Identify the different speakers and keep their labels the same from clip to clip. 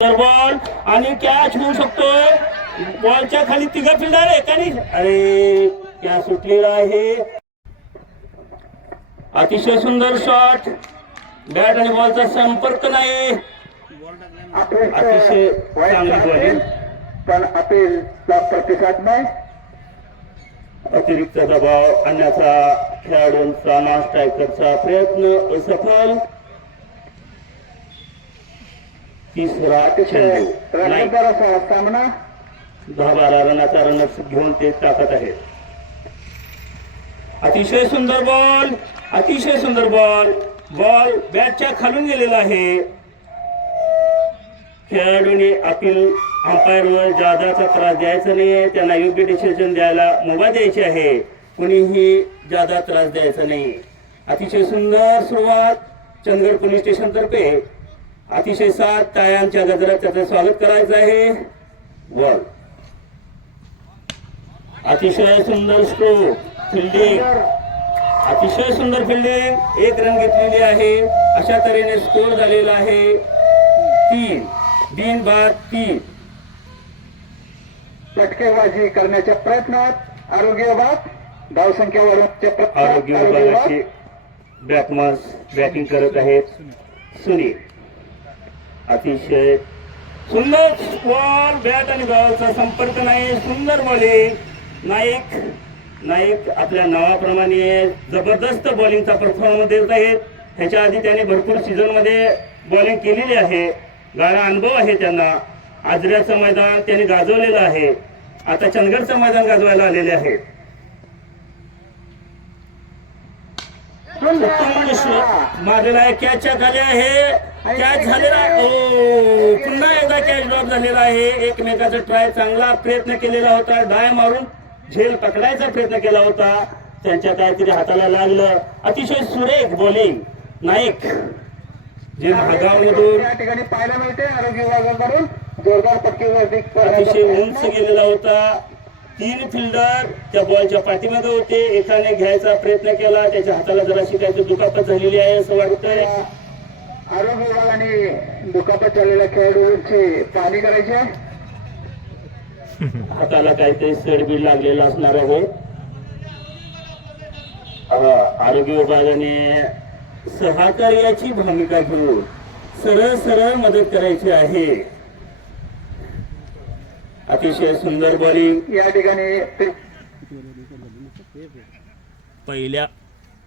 Speaker 1: Ball आणि catch होऊ शकतोय बॉलच्या खाली तिघा फिल्डर आहे का नाही अरे कॅच सुटलेला आहे. अतिशय सुंदर शॉट बॅट आणि बॉलचा संपर्क नाही. अतिशय चांगली बॉलिंग
Speaker 2: पण अपीलला प्रतिसाद नाही.
Speaker 1: अतिरिक्त दबाव आणण्याचा खेळाडूंचा नॉन स्ट्रायकरचा प्रयत्न असफल. तिसरा चेंडू
Speaker 2: सामना.
Speaker 1: दहा बारा रनाचा रनर्स घेऊन ते टाकत आहेत. अतिशय सुंदर बॉल अतिशय सुंदर बॉल. बॉल बॅटच्या खालून गेलेला आहे. खेळाडूंनी अपील अंपायरवर जादाचा त्रास द्यायचा नाही त्यांना योग्य डिसिजन द्यायला मुभा द्यायची आहे. कुणीही जादा त्रास द्यायचा नाही अतिशय सुंदर सुरुवात चंदगड पोलीस स्टेशन तर्फे. अतिशय सात टायांच्या गजरात त्याचं स्वागत करायचं आहे. बॉल अतिशय सुंदर स्ट्रोक फिल्डिंग अतिशय सुंदर फिल्डिंग एक रन घेतलेली आहे. अशा तऱ्हेने स्कोर झालेला आहे. तीन. तीन बाद तीन.
Speaker 2: फटकेबाजी करण्याच्या प्रयत्नात आरोग्य विभाग धावसंख्या
Speaker 1: आरोग्य विभागाचे
Speaker 2: विभाग
Speaker 1: बॅटमास बॅटिंग करत आहेत. सुनील. अतिशय सुंदर बॉल बॅट आणि बॉलचा संपर्क नाही. सुंदर बॉलिंग नाईक नाईक आपल्या नावाप्रमाणे जबरदस्त बॉलिंगचा परफॉर्मन्स देत आहेत ह्याच्या आधी त्याने भरपूर सीझनमध्ये बॉलिंग केलेली आहे. गाडा अनुभव आहे त्यांना. आजऱ्याचं मैदान त्यांनी गाजवलेलं आहे. आता चंदगडचं मैदान गाजवायला आलेले शॉट मारलेला आहे. खाली आहे. कॅच झालेला ओ, पुन्हा एकदा कॅच ड्रॉप झालेला आहे. एकमेकाचा ट्राय चांगला प्रयत्न केलेला होता. डाय मारून झेल पकडायचा प्रयत्न केला होता. त्यांच्या काहीतरी हाताला लागलं. अतिशय सुरेख बॉलिंग नाईक. जे महागावमधून
Speaker 2: या ठिकाणी पाहायला मिळते. आरोग्य विभागाकडून जोरदार फटकेबाजी
Speaker 1: अतिशय उंच गेलेला होता. तीन फिल्डर त्या बॉलच्या पाठीमागे होते. एकाने घ्यायचा प्रयत्न केला. त्याच्या हाताला जराशी काहीतरी दुखापत झालेली आहे असं वाटतंय.
Speaker 2: आरोग्य विभागाने दुखापत झालेल्या खेळाडूंची पाहणी करायची आहे.
Speaker 1: हाताला काहीतरी सडबीड लागलेला असणार आहे. हा, आरोग्य विभागाने सहकार्याची भूमिका घेऊन सरळ सरळ मदत करायची आहे. अतिशय सुंदर बॉलिंग.
Speaker 2: या ठिकाणी
Speaker 1: पहिल्या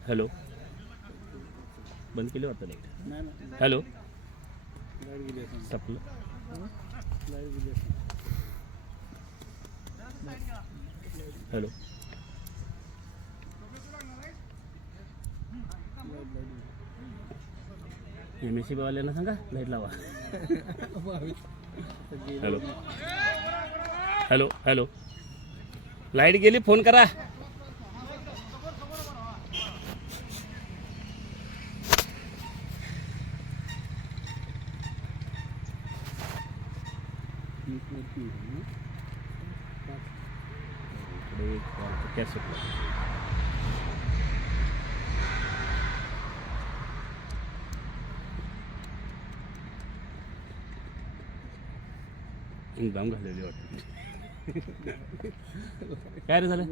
Speaker 1: हॅलो. बंद केले वाटतं hello. Hello. M S C सांगा लाइट लावा. हॅलो. Hello hello. लाइट गेली फोन करा. एक बॉलचा कॅच सुटला बाम घालेली वाटत काय रे झालं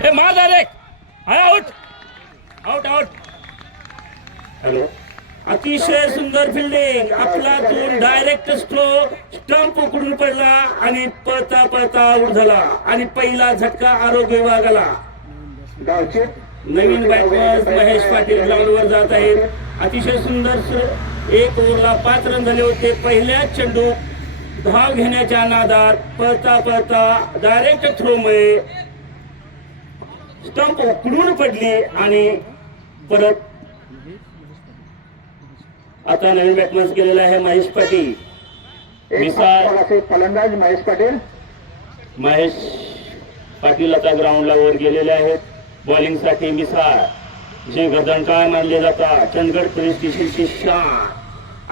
Speaker 1: हे मार direct out out out hello अतिशय सुंदर फिल्डिंग आपला तून डायरेक्ट स्ट्रो स्टंप उकडून पडला आणि पळता पळता आउट झाला. आणि पहिला झटका आरोग्य विभागाला. नवीन बॅटर्स महेश पाटील ग्राउंडवर जात आहेत. अतिशय सुंदर एक ओव्हरला पाच रन झाले होते. पहिल्याच चेंडू धाव घेण्याच्या नादात पळता पळता डायरेक्ट थ्रोमुळे स्टंप उकडून पडली आणि परत आता नवीन बॅटमन्स केलेला आहे महेश पाटील.
Speaker 2: फलंदाज महेश पाटील.
Speaker 1: महेश पाटील आता ग्राउंडला वर गेलेले आहेत. बॉलिंगसाठी मिसाळ. जे गजणकाळ मानले जातात. चंदगड पोलीस स्टेशनची शान.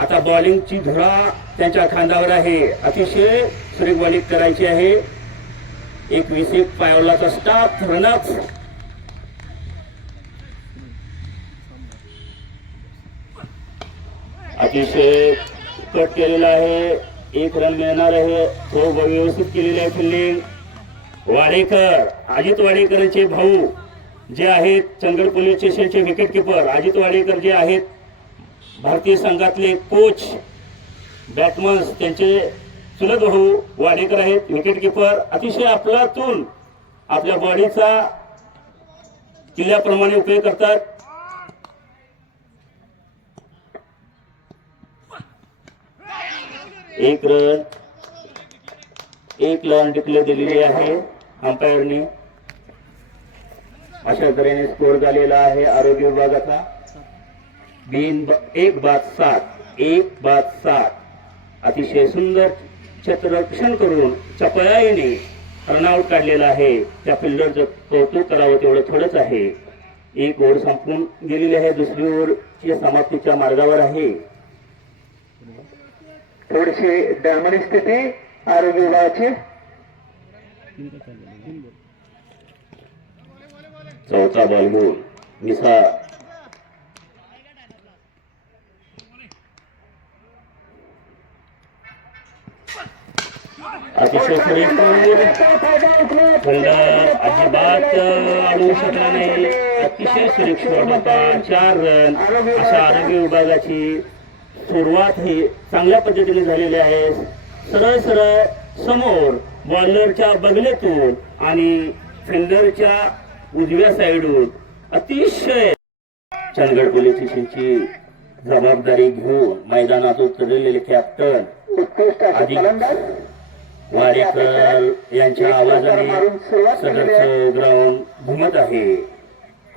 Speaker 1: आता बॉलिंगची धुरा त्यांच्या खांद्यावर आहे. अतिशय सुरेख बॉलिंग करायची आहे. एक एक पायवलाचा स्टाफ रनअप अतिशय कट केलेला आहे. एक रन मिळणार आहे. तो व्यवस्थित केलेली आहे फिल्डिंग वाडेकर अजित वाडेकरचे भाऊ जे आहेत चंदगड पोलीस स्टेशनचे विकेट किपर अजित वाडेकर जे आहेत भारतीय संघातले कोच बॅटमन्स त्यांचे चुलत भाऊ वाडेकर आहेत विकेट किपर अतिशय आपलातून आपल्या बॉडीचा किल्ल्याप्रमाणे उपयोग करतात. एक रन एक लॉन डिक्लेअर दिलेली आहे अंपायरने अशा तऱ्हेने स्कोर झालेला आहे आरोग्य विभागाचा. बिन एक बाद सात एक बाद सात. अतिशय सुंदर क्षेत्ररक्षण करून चपळाईने रनआउट काढलेला आहे. त्या फिल्डरचं कौतुक करावं तेवढं थोडंच आहे. एक ओव्हर संपून गेलेली आहे. दुसरी ओव्हरची समाप्तीच्या मार्गावर आहे.
Speaker 2: थोडीशी डॅमरी स्थिती आरोग्य विभागाची.
Speaker 1: चौथा बॉल घेऊन अतिशय सुरेखपूर खंड अजिबात अडवू शकला नाही. अतिशय सुरक्षित होता. चार रन. अशा आरोग्य विभागाची सुरुवात ही चांगल्या पद्धतीने झालेली आहे. सरळ सरळ समोर बॉलरच्या बगलेतून आणि फिल्डरच्या उजव्या साईडून अतिशय चंदगड पोलीस स्टेशनची जबाबदारी घेऊन मैदानात उतरलेले कॅप्टन आधी- वाडेकर यांच्या आवाजाने सदरचं ग्राउंड घुमत आहे.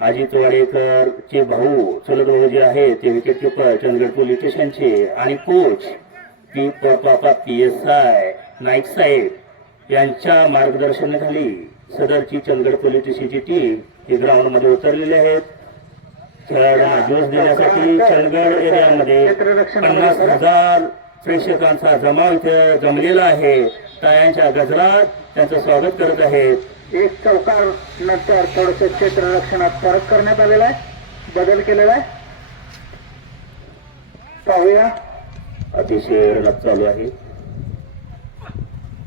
Speaker 1: अजित वाडेकर चे भाऊ चलत भाऊ जे आहे ते विकेट किपर चंदगड पोलीस स्टेशनचे आणि कोच पी पापा पी एस आय नाईक साहेब यांच्या मार्गदर्शनाखाली सदरची चंदगड पोलीस स्टेशनची टीम ही ग्राउंडमध्ये उतरलेली आहेत. खेळाडूंना जोश देण्यासाठी चंदगड एरियामध्ये पन्नास हजार प्रेक्षकांचा जमाव इथे जमलेला आहे. टाळ्यांच्या गजरात त्यांचं स्वागत करत आहेत.
Speaker 2: एक चौकार नंतर थोडस क्षेत्ररक्षणात फरक करण्यात आलेला आहे. बदल केलेला आहे. पाहूया.
Speaker 1: अतिशय रनअप चालू आहे.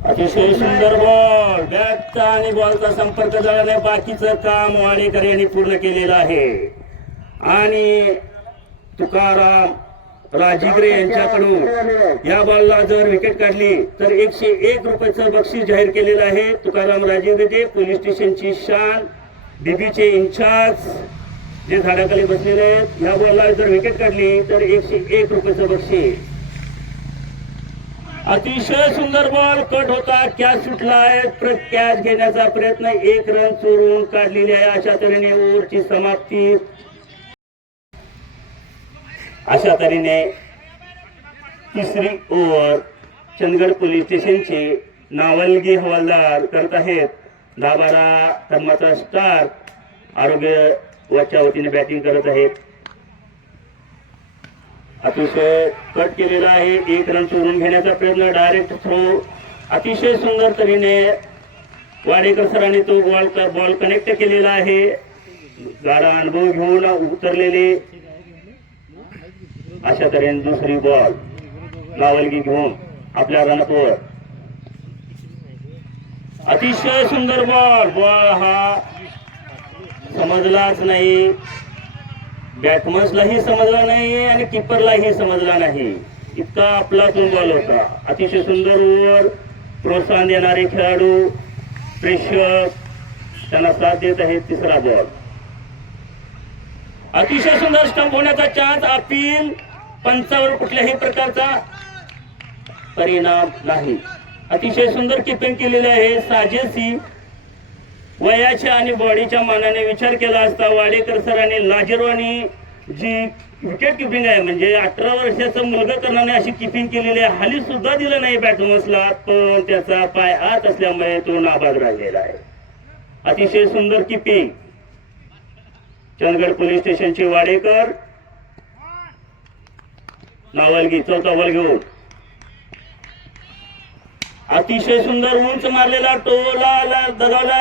Speaker 1: अतिशय सुंदर बॉल. बॅटचा आणि बॉलचा संपर्क झाल्याने बाकीचं काम वाडेकर यांनी पूर्ण केलेलं आहे. आणि तुकाराम राजिगरे यांच्याकडून. या बॉलला जर विकेट काढली तर एकशे एक रुपयाचं बक्षीस जाहीर केलेलं आहे. तुकाराम राजिगरे पोलीस स्टेशनची शान डीबीचे इन्चार्ज जे झाडाखाली बसलेले आहेत या बॉलला जर विकेट काढली तर एकशे एक रुपयाचं बक्षीस. अतिशय सुंदर बॉल कट होता कॅच सुटला आहे कॅच घेण्याचा प्रयत्न एक रन चोरून काढलेली आहे. अशा तऱ्हेने ओव्हरची समाप्ती. अशा तऱ्हेने तिसरी ओव्हर चंदगड पोलीस स्टेशनचे नावलगी हवालदार करत आहेत. दहा बारा स्टार आरोग्य वरच्या वतीने बॅटिंग करत आहेत. अतिशय कट केलेला आहे. एक रन सोडून घेण्याचा प्रयत्न डायरेक्ट थ्रो अतिशय सुंदर तऱ्हेने वाडेकर सरांनी तो बॉल बॉल कनेक्ट केलेला आहे. गाडा अनुभव घेऊन उतरलेले अशा तऱ्हेने दुसरी बॉल. नावलगी घेऊन आपल्या रनअपवर अतिशय सुंदर बॉल. बॉल हा समजलाच नाही. बॅटमन्सलाही समजला नाही आणि किपरलाही समजला नाही. इतका आपला तो बॉल होता. अतिशय सुंदर ओव्हर. प्रोत्साहन देणारे खेळाडू प्रेक्षक त्यांना साथ देत आहेत तिसरा बॉल. अतिशय सुंदर स्टंप होण्याचा चान्स अपील. पंचावर कुठल्याही प्रकारचा परिणाम नाही. अतिशय सुंदर किपिंग केलेले आहे साजेसी वयाच्या आणि बॉडीच्या मानाने विचार केला असता वाडेकर सरांनी लाजरवानी जी विकेट किपिंग आहे म्हणजे अठरा वर्षाचं मुलगा करणाने अशी किपिंग केलेली आहे हाली सुद्धा दिलं नाही बॅट्समन्सला पण त्याचा पाय आत असल्यामुळे तो नाबाद राहिलेला आहे. अतिशय सुंदर किपिंग. चंदगड पोलीस स्टेशनचे वाडेकर. नवलगी चौथा बॉल घेऊन. अतिशय सुंदर उंच मारलेला टोला दगावला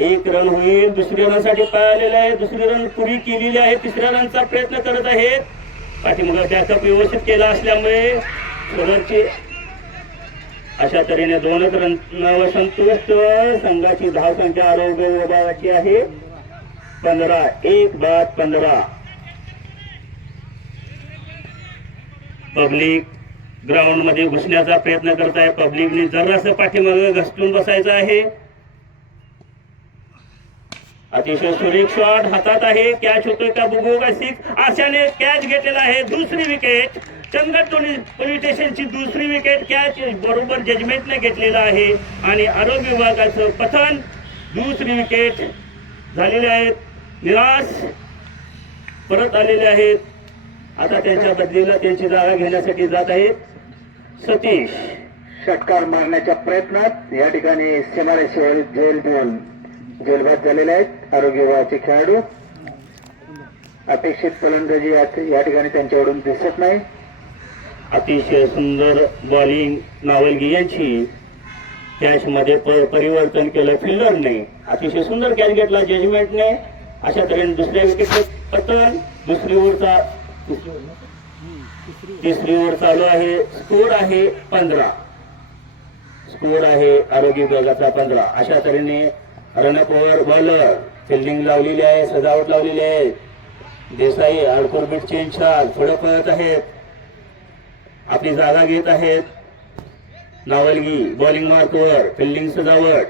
Speaker 1: एक रन होईल दुसऱ्या रनसाठी पळालेला आहे. दुसरी रन पुरी केलेली आहे. तिसऱ्या रनचा प्रयत्न करत आहेत. पाठीमागं बॅकअप व्यवस्थित केला असल्यामुळे अशा तऱ्हेने दोनच रन संतुष्ट. संघाची धाव संख्या आरोग्य विभागाची आहे. पंधरा एक बाद पंधरा. पब्लिक ग्राउंडमध्ये घुसण्याचा प्रयत्न करत आहे. पब्लिकने जरासं पाठीमागं घसटून बसायचं आहे. अतिशय सुरेख शॉट हातात आहे. कॅच होतोय का बुगो का सिक्स आशाने कॅच घेतलेला आहे. दुसरी विकेट चंदगड पोलीस पोलीस स्टेशनची दुसरी विकेट कॅच बरोबर जजमेंटने घेतलेला आहे. आणि आरोग्य विभागाचं पथन. दुसरी विकेट झालेले आहेत. निराश. परत आलेले आहेत. आता त्यांच्या बदलीला त्यांची जागा घेण्यासाठी जात आहेत सतीश.
Speaker 2: षटकार मारण्याच्या प्रयत्नात या ठिकाणी सीमारेषेवर जेल देऊन जेलबाद झालेले आहेत. आरोग्य विभागाचे खेळाडू. अपेक्षित फलंदाजी या ठिकाणी त्यांच्याकडून दिसत नाही.
Speaker 1: अतिशय सुंदर बॉलिंग नावलगी यांची. कॅच मध्ये परिवर्तन केलं फिल्डरने. अतिशय सुंदर कॅच घेतला जजमेंटने अशा तऱ्हेने दुसऱ्या विकेटचे पतन. दुसरी ओव्हरचा तिसरी ओव्हर चालू आहे. स्कोर आहे पंधरा. स्कोर आहे आरोग्य विभागाचा पंधरा. अशा तऱ्हेने रनअप ओव्हर बॉलर फिल्डिंग लावलेली आहे सजावट लावलेली आहे. देसाई अडकोर बीट चेंज छान पुढे पळत आहेत. आपली जागा घेत आहेत. नावलगी बॉलिंग मार्कवर फिल्डिंग सजावट.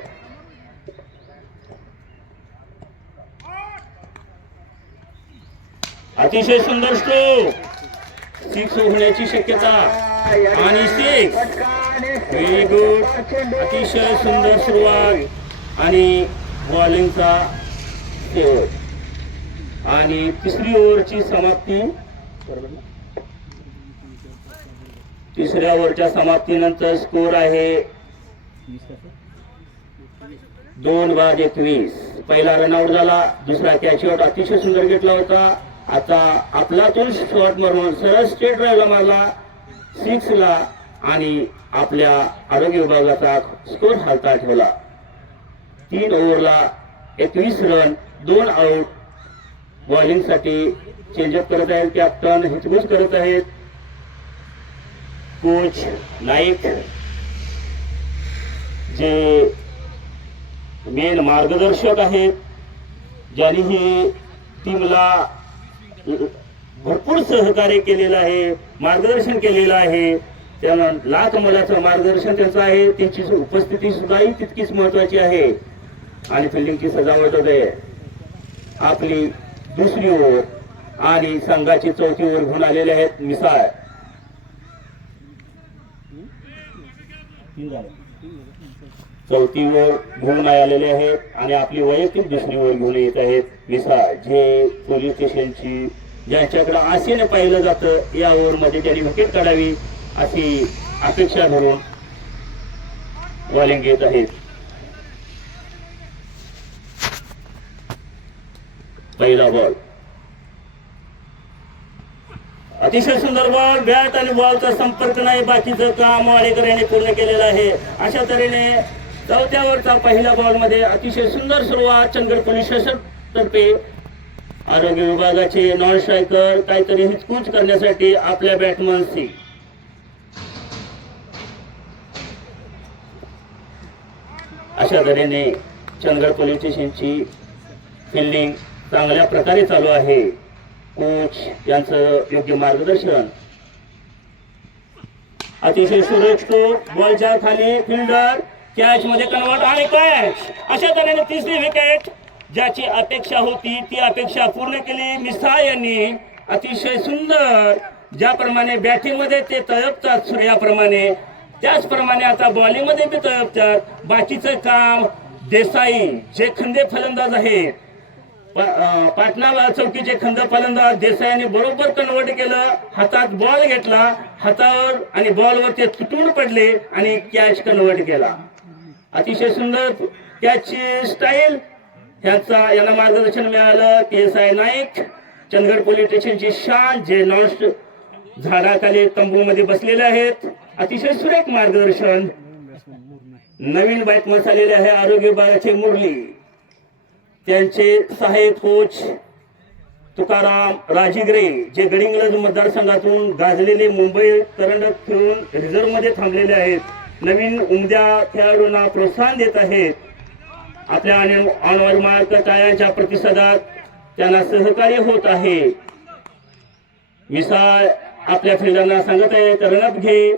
Speaker 1: अतिशय सुंदर स्ट्रोक सिक्स होण्याची शक्यता. आणि सिक्स व्हेरी गुड अतिशय सुंदर सुरुवात. आणि बॉलिंगचा शेवट आणि तिसरी ओव्हरची समाप्ती. तिसऱ्या ओव्हरच्या समाप्तीनंतर स्कोर आहे दोन बाद एकवीस. पहिला रनआउट झाला. दुसरा कॅच आउट अतिशय सुंदर घेतला होता. आता आपला तो शॉट मारून सरळ स्ट्रेट राहिला मारला सिक्सला आणि आपल्या आरोग्य विभागाचा स्कोर हालता ठेवला. तीन ओव्हरला एकवीस रन दोन आऊट बॉलिंगसाठी चेंजअप करत आहेत कॅप्टन हिचबूज करत आहेत. कोच नाईक जे मेन मार्गदर्शक आहेत. ज्यांनी ही टीमला भरपूर सहकार्य केलेलं आहे मार्गदर्शन केलेलं आहे. त्या लाख मुलाचं मार्गदर्शन त्याचं आहे त्यांची उपस्थिती सुद्धाही तितकीच महत्वाची आहे. आणि फिल्डिंगची सजावट आहे आपली दुसरी ओर आणि संघाची चौथी ओर घेऊन आलेले आहेत मिसाळ. चौथीवर घेऊन आलेले आहेत आणि आपली वैयक्तिक दुसरीवर घेऊन येत आहेत. मिसाळ जे पोलीस स्टेशनची ज्यांच्याकडे आशेने पाहिलं जातं या ओव्हरमध्ये त्यांनी विकेट काढावी अशी अपेक्षा धरून बॉलिंग घेत आहेत. पहिला बॉल अतिशय सुंदर बॉल बॅट आणि बॉलचा संपर्क नाही बाकीचं काम वाडेकर यांनी पूर्ण केलेलं आहे. अशा तऱ्हेने चौथ्यावरचा पहिल्या बॉलमध्ये अतिशय सुंदर सुरुवात चंदगड पोलीस स्टेशन तर्फे. आरोग्य विभागाचे नॉन स्ट्रायकर काहीतरी हिचकूच करण्यासाठी आपल्या बॅटमॅनशी अशा तऱ्हेने चंदगड पोलीस स्टेशनची फिल्डिंग चांगल्या प्रकारे चालू आहे. कोच यांचं योग्य मार्गदर्शन. अतिशय सुरक्षित तो बॉलच्या खाली फिल्डर कॅच मध्ये कन्वर्ट आणि कॅच. अशा तऱ्हेने तिसरी विकेट ज्याची अपेक्षा होती ती अपेक्षा पूर्ण केली. मिसा यांनी अतिशय सुंदर ज्याप्रमाणे बॅटिंगमध्ये ते तळपतात सूर्याप्रमाणे. त्याचप्रमाणे आता बॉलिंगमध्ये बी तळपतात. बाकीचं काम देसाई जे खंदे फलंदाज आहेत. पाटणाला पाटणा चौकीचे खंद फलंदाज देसाईने बरोबर कन्वर्ट केलं. हातात बॉल घेतला. हातावर आणि बॉलवर ते तुटून पडले आणि कॅच कन्वर्ट केला. अतिशय सुंदर त्याची स्टाईल ह्याचा यांना मार्गदर्शन मिळालं P S I Naik. Chandgad police स्टेशनची शान जे लॉन्स झाडाखाली तंबूमध्ये बसलेले आहेत. अतिशय सुरेख मार्गदर्शन. नवीन बाईक मसालेले आहे आरोग्य विभागाचे मुरली. त्यांचे सहाय्यक कोच तुकाराम राजिगरे जे गडिंग्लज मतदारसंघातून गाजलेले मुंबई करंडक खेळून रिझर्व्हमध्ये थांबलेले आहेत. नवीन उमद्या खेळाडूंना प्रोत्साहन देत आहेत आपल्या अनवर मार्क टायांच्या प्रतिसादात त्यांना सहकार्य होत आहे. मिसाळ आपल्या फिल्डरना सांगत आहे रनअप घे.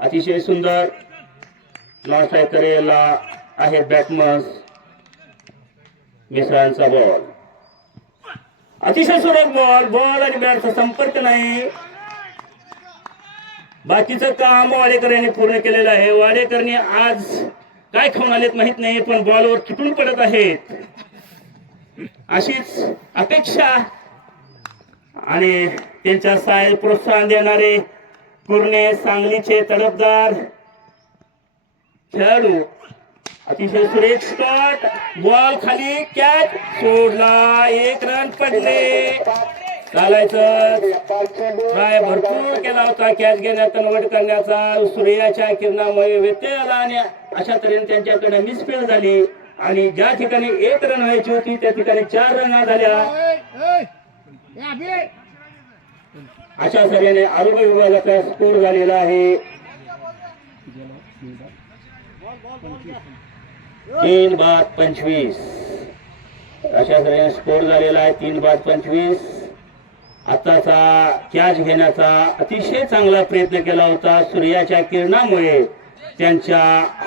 Speaker 1: अतिशय सुंदर लॉन आहे याला आहे बॅटमन्स मिसाळांचा बॉल. अतिशय सुंदर बॉल बॉल आणि बॅटचा संपर्क नाही. बाकीचं काम वाडेकर यांनी पूर्ण केलेलं आहे. वाडेकरने आज काय खाऊन आलेत माहीत नाही पण बॉलवर तुटून पडत आहेत. अशीच अपेक्षा आणि त्यांच्या साहेब प्रोत्साहन देणारे कुर्णे सांगलीचे तडफदार खेळाडू अतिशय सुरेख स्टॉट बॉल खाली कॅच सोडला एक रन पडले. चालायचं ट्राय भरपूर केला होता कॅच घेण्यात कन्वर्ट करण्याचा सूर्याच्या किरणामुळे व्यत्यय आला आणि अशा तऱ्हेने त्यांच्याकडे मिसफील्ड झाली. आणि ज्या ठिकाणी एक रन व्हायची होती त्या ठिकाणी चार रन झाल्या. अशा तऱ्हेने आरोग्य विभागाचा स्कोर झालेला आहे? तीन बाद पंचवीस. अशा तऱ्हेने स्कोर झालेला आहे तीन बाद पंचवीस. हाताचा कॅच घेण्याचा अतिशय चांगला प्रयत्न केला होता. सूर्याच्या किरणामुळे त्यांच्या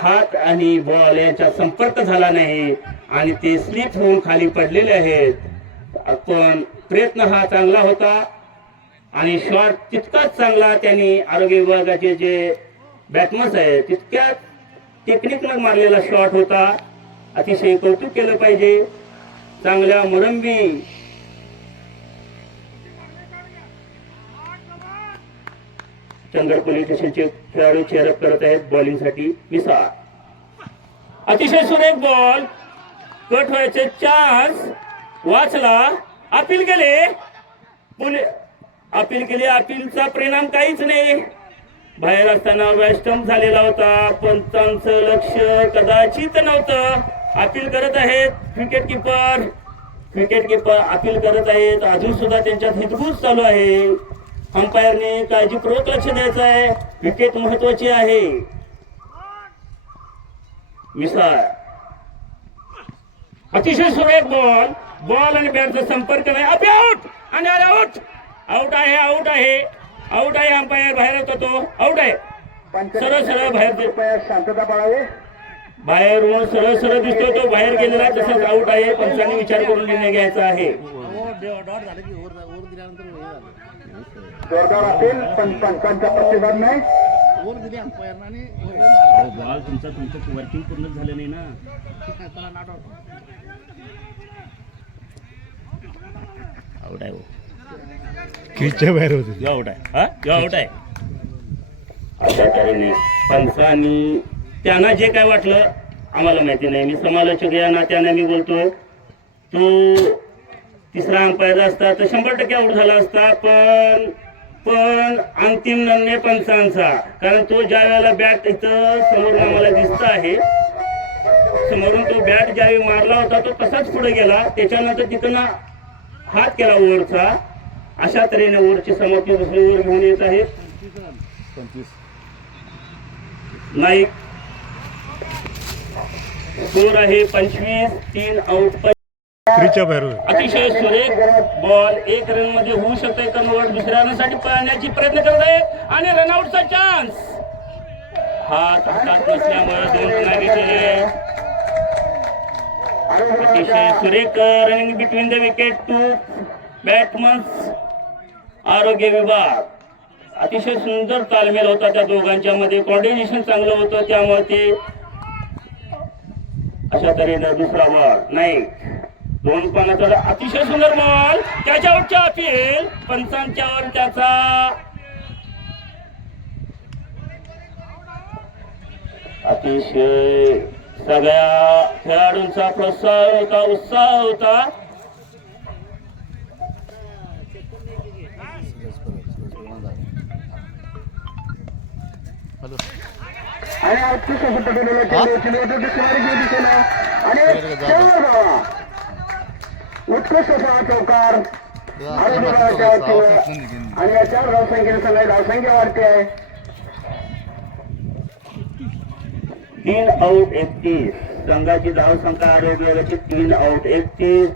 Speaker 1: हात आणि बॉल यांचा संपर्क झाला नाही आणि ते स्लिप होऊन खाली पडलेले आहेत. पण प्रयत्न हा चांगला होता आणि शॉट तितकाच चांगला त्यांनी आरोग्य विभागाचे जे बॅटमन्स आहे तितक्याच टेक्निकनं मारलेला शॉट होता. अतिशय कौतुक केलं पाहिजे. चांगल्या मुरंबी चंद्र पोलीस स्टेशनचे खेळाडू चेअरअप करत आहेत बॉलिंगसाठी विसा अतिशय सुरेख बॉल. कट व्हायचे चान्स. वाचला. अपील केले. पुणे अपील केले. अपीलचा परिणाम काहीच नाही. बाहेर असताना वॅस्टम झालेला होता पंचांचं लक्ष कदाचित नव्हतं. अपील करत आहेत cricket keeper. Cricket keeper appeal करत आहेत. अजून सुद्धा त्यांच्यात हितगुज चालू आहे. अंपायरने काळजीपूर्वक लक्ष द्यायचं आहे. विकेट महत्वाची आहे. मिसाळ. अतिशय सुरेख बॉल बॉल आणि बॅटचा संपर्क नाही. अबे आउट आणि आउट आउट आहे आउट आहे. आउट आहे अंपायर. बाहेर होता तो. आउट आहे. सरळ सरळ बाहेर
Speaker 2: शांतता पाळावी
Speaker 1: बाहेरून सरळ सरळ दिसतो तो. बाहेर गेलेला तसंच आउट आहे. पंचांनी विचार करून निर्णय घ्यायचा आहे.
Speaker 2: जोरदार असेल पण पंचांचा प्रतिसाद नाही.
Speaker 1: बॉल तुमचा तुमचं वर्किंग पूर्ण झालं नाही ना? आउट आहे
Speaker 3: क्रीजच्या बाहेर होते.
Speaker 1: आउट आहे. हा? यो आउट आहे. अशा तऱ्हेने पंचांनी त्यांना जे काय वाटलं आम्हाला माहिती नाही. मी समालोचक या नात्याने मी बोलतो तो तिसरा अंक पाहिजे असता तर शंभर टक्के आउट झाला असता पण पण अंतिम निर्णय पंचांचा. कारण तो ज्या वेळेला बॅट इथं समोरून आम्हाला दिसत आहे समोरून तो बॅट ज्यावेळी मारला होता तो तसाच पुढे गेला. त्याच्यानंतर तिथं हात केला ओव्हरचा अशा तऱ्हेने ओव्हरची समाप्ती दुसरी ओव्हर घेऊन येत आहेत नाईक स्कोर आहे पंचवीस तीन आउट
Speaker 3: क्रीजच्या बाहेर
Speaker 1: अतिशय सुरेख बॉल एक रनमध्ये होऊ शकते कन्वर्ट दुसऱ्या रनसाठी पळण्याची प्रयत्न करत आहे आणि रनआउटचा चान्स हात हातात नसल्यामुळे दोन रन घेतलेले अतिशय सुरेख running between the wicket two batsmen आरोग्य विभाग. अतिशय सुंदर तालमेल होता त्या दोघांच्या मध्ये. कॉर्डिनेशन चांगलं होतं त्यामुळे ते अशा तऱ्हेनं दुसरा बॉल नाही दोन पानाचा अतिशय सुंदर बॉल त्याच्यावरच्या अपील पंचांच्यावर त्याचा अतिशय सगळ्या खेळाडूंचा प्रोत्साहन होता उत्साह होता.
Speaker 2: आणि उत्कृष्ट असा चौकार. आरोग्य विभागाच्या वतीनं आणि या चार धावसंख्येने संघ धावसंख्या वाढते आहे.
Speaker 1: तीन आऊट एकतीस. संघाची धाव संख्या आरोग्याची तीन आऊट एकतीस.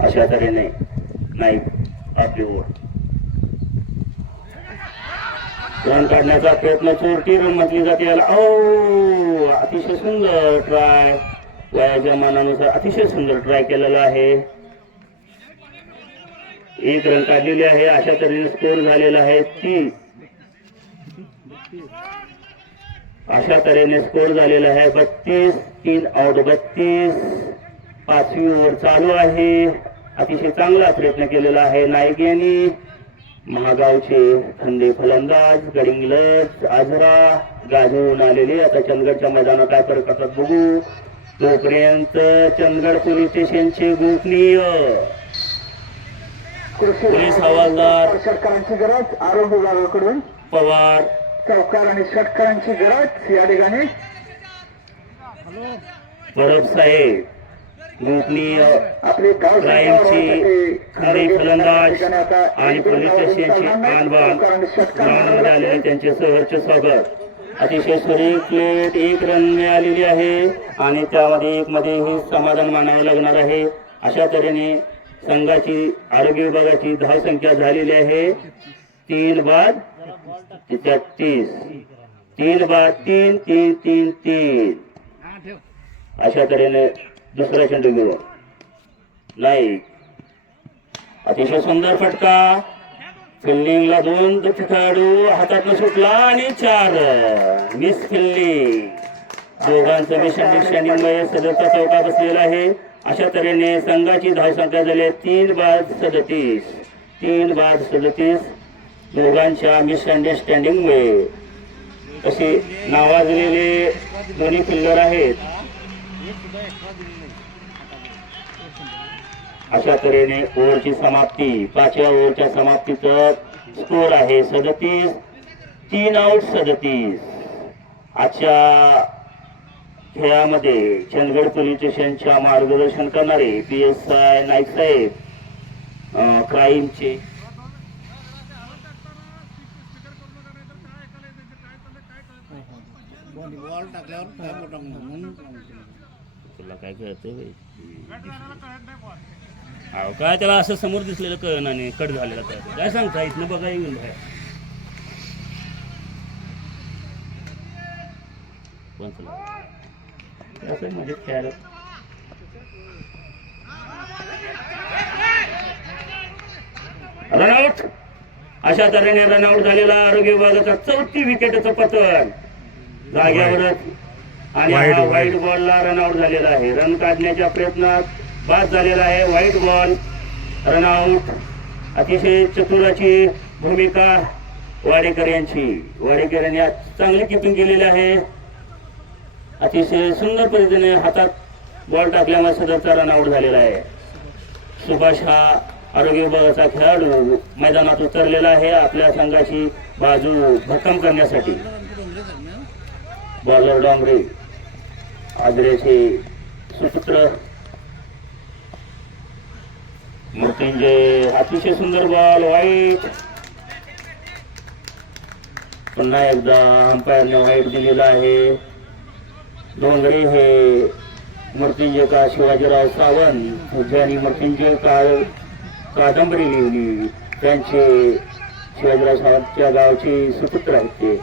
Speaker 1: अशा तऱ्हेने नाही आपली ओढ रन काढण्याचा प्रयत्न चोरटी रन म्हटली जाते. याला ओ अतिशय सुंदर ट्राय वयाच्या मानानुसार अतिशय सुंदर ट्राय केलेला आहे. एक रन काढलेली आहे. अशा तऱ्हेने स्कोर झालेला आहे. तीन. अशा तऱ्हेने स्कोर झालेला आहे. बत्तीस. तीन आउट बत्तीस. पाचवी ओव्हर चालू आहे. अतिशय चांगला प्रयत्न केलेला आहे. नाईक यांनी महागावचे खंदे फलंदाज गडिंगलज आजरा गाजवून आलेले आता चंदगडच्या मैदानात काय फरक करतात बघू. तोपर्यंत चंदगड पोलीस स्टेशनचे गोपनीय पोलीस हवालदार
Speaker 2: षटकारांची गरज आरोग्य विभागाकडून
Speaker 1: पवार.
Speaker 2: चौकार आणि षटकारांची गरज या ठिकाणी.
Speaker 1: परब साहेब गोपनीय क्राईमची खरे फलंदाज आणि पोलीस स्टेशनचे आणबाण ग्राउंडमध्ये आलेले त्यांचे सहर्ष स्वागत. अतिशय सुरेख प्लेट एक रन मिळालेली आहे आणि त्यामध्ये एक मध्ये हे समाधान मानावं लागणार आहे. अशा तऱ्हेने संघाची आरोग्य विभागाची धावसंख्या झालेली आहे. तीन बाद तीस. तीन बाद तीन तीन तीन तीन. अशा तऱ्हेने दुसरा चेंडू घेऊ अतिशय सुंदर फटका. फिल्डिंगला दोन खेळाडू हातातनं सुटला आणि चार. मिस फिल्डिंग दोघांचं मिशन निशाणीमुळे सदरचा चौका बसलेला आहे. अशा तऱ्हेने संघाची धावसंख्या झाली आहे. तीन बाद सदतीस. तीन बाद सदतीस. दोघांच्या मिसअंडरस्टँडिंगमुळे असे नावाजलेले दोन्ही फिल्डर आहेत. अशा तऱ्हेने ओव्हरची समाप्ती पाचव्या ओव्हरच्या समाप्तीचा स्कोर आहे सदतीस तीन आऊट सदतीस. आजच्या खेळामध्ये चंदगड पोलीस स्टेशनच्या मार्गदर्शन करणारे पी एस आय नाईक साहेब क्राईमचे. टाकल्यावर तुला काय कळतंय अहो काय त्याला असं समोर दिसलेलं कळ आणि कट झालेलं कळतं काय सांगता इथनं बघा येऊन बाहेर. पंचला असं म्हणजे खेळायला रनआउट अशा तऱ्हेने रनआउट झालेला आरोग्य विभागाचा चौथी विकेटचं पतन. जाग्यावरच आणि हा. व्हाईट बॉलला रनआउट झालेला आहे. रन काढण्याच्या प्रयत्नात बाद झालेला आहे व्हाईट बॉल रनआउट अतिशय चतुराची भूमिका वाडेकर यांची. वाडेकर यांनी आज चांगली किपिंग केलेली आहे. अतिशय सुंदर पद्धतीने हातात बॉल टाकल्यामुळे सदरचा रनआउट झालेला आहे. सुभाष हा आरोग्य विभागाचा खेळाडू. मैदानात उतरलेला आहे आपल्या संघाची बाजू भक्कम करण्यासाठी. बॉलर डांगरे. आदरेचे सुपुत्र मृत्युंजय अतिशय सुंदर बॉल वाईट. पुन्हा एकदा अंपायरने वाईट दिलेला आहे. डोंगरे हे मृत्युंजय का शिवाजीराव सावंत ज्यांनी मृत्युंजय काळ कादंबरी लिहिली. त्यांचे शिवाजीराव सावंतच्या गावचे सुपुत्र आहेत ते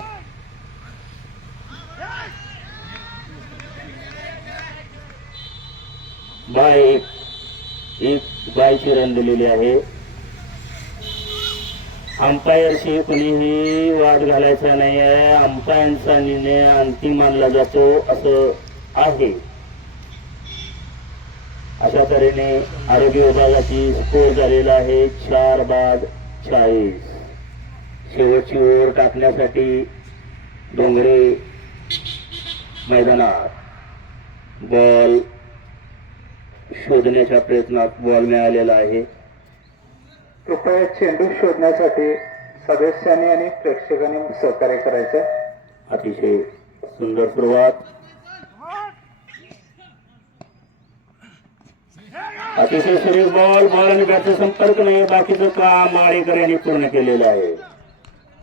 Speaker 1: बाय एक एक बायची रन दिलेली आहे. अंपायरशी कुणीही वाद घालायचा नाही आहे अंपायरचा निर्णय अंतिम मानला जातो असं आहे. अशा तऱ्हेने आरोग्य विभागाची स्कोर झालेला आहे चार बाद चाळीस. शेवटची ओव्हर टाकण्यासाठी डोंगरे मैदानात. बॉल शोधण्याच्या प्रयत्नात बॉल मिळालेला आहे.
Speaker 2: कृपया चेंडू शोधण्यासाठी सदस्यांनी आणि प्रेक्षकांनी सहकार्य करायचं.
Speaker 1: अतिशय सुंदर सुरुवात. अतिशय सुरेख बॉल बॉल आणि बॅटचा संपर्क नाही बाकीचं काम माळेकर यांनी पूर्ण केलेलं आहे.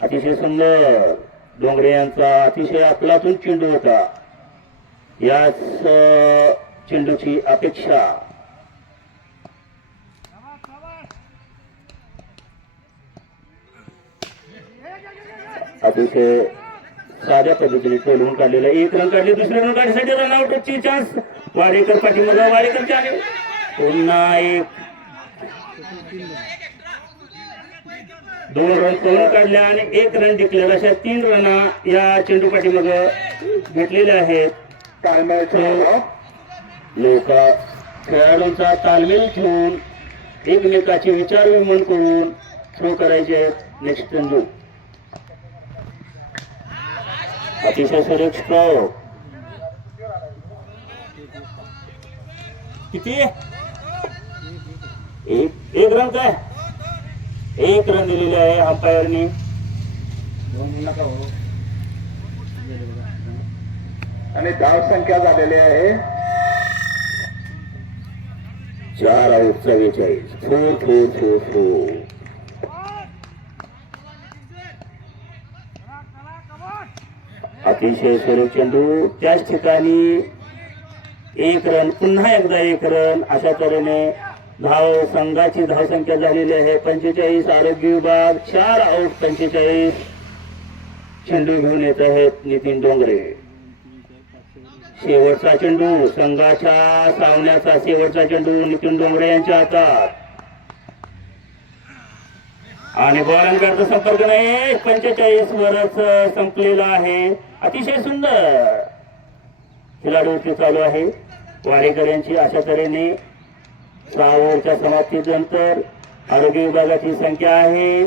Speaker 1: अतिशय सुंदर. डोंगरे यांचा अतिशय अफलातून चेंडू होता. याच चेंडूची अपेक्षा. अतिशय साध्या पद्धतीने टोलवून काढलेला एक रन काढली दुसऱ्या रन काढण्यासाठी रन आउटची चान्स वाडेकर पाठीमध्ये वाडेकर आले पुन्हा एक. दोन रन पळून काढल्या आणि एक रन जिंकल्या. अशा तीन रन या चेंडू पाठीमध्ये घेतलेल्या आहेत. लोक खेळाडूंचा तालमेल ठेवून एकमेकाचे विचार विमन करून थ्रो करायचे आहेत नेक्स्ट चेंडू अतिशय सुरेख स्ट्रोक किती? एक एक रन काय एक रन दिलेले आहे अंपायरनी.
Speaker 2: आणि धाव संख्या झालेली आहे.
Speaker 1: चार आऊट चव्वेचाळीस फोर फोर फोर फोर. अतिशय सरळ चेंडू. त्याच ठिकाणी एक रन पुन्हा एकदा एक रन. अशा तऱ्हेने धाव संघाची धावसंख्या झालेली आहे. पंचेचाळीस आरोग्य विभाग चार आऊट पंचेचाळीस. चेंडू घेऊन येत आहेत नितीन डोंगरे. शेवटचा चेंडू संघाच्या सावण्याचा शेवटचा चेंडू नितीन डोंगरे यांच्या हातात. आणि बॉलंकडचा संपर्क नाही. पंचेचाळीस वरच संपलेला आहे. अतिशय सुंदर. खेळाडूची चालू आहे. वाडेकर यांची अशा तऱ्हेने सहा ओव्हरच्या समाप्तीनंतर आरोग्य विभागाची संख्या आहे.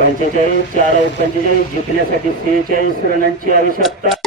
Speaker 1: पंचेचाळीस चार पंचेचाळीस जिंकण्यासाठी सेहेचाळीस रनांची आवश्यकता.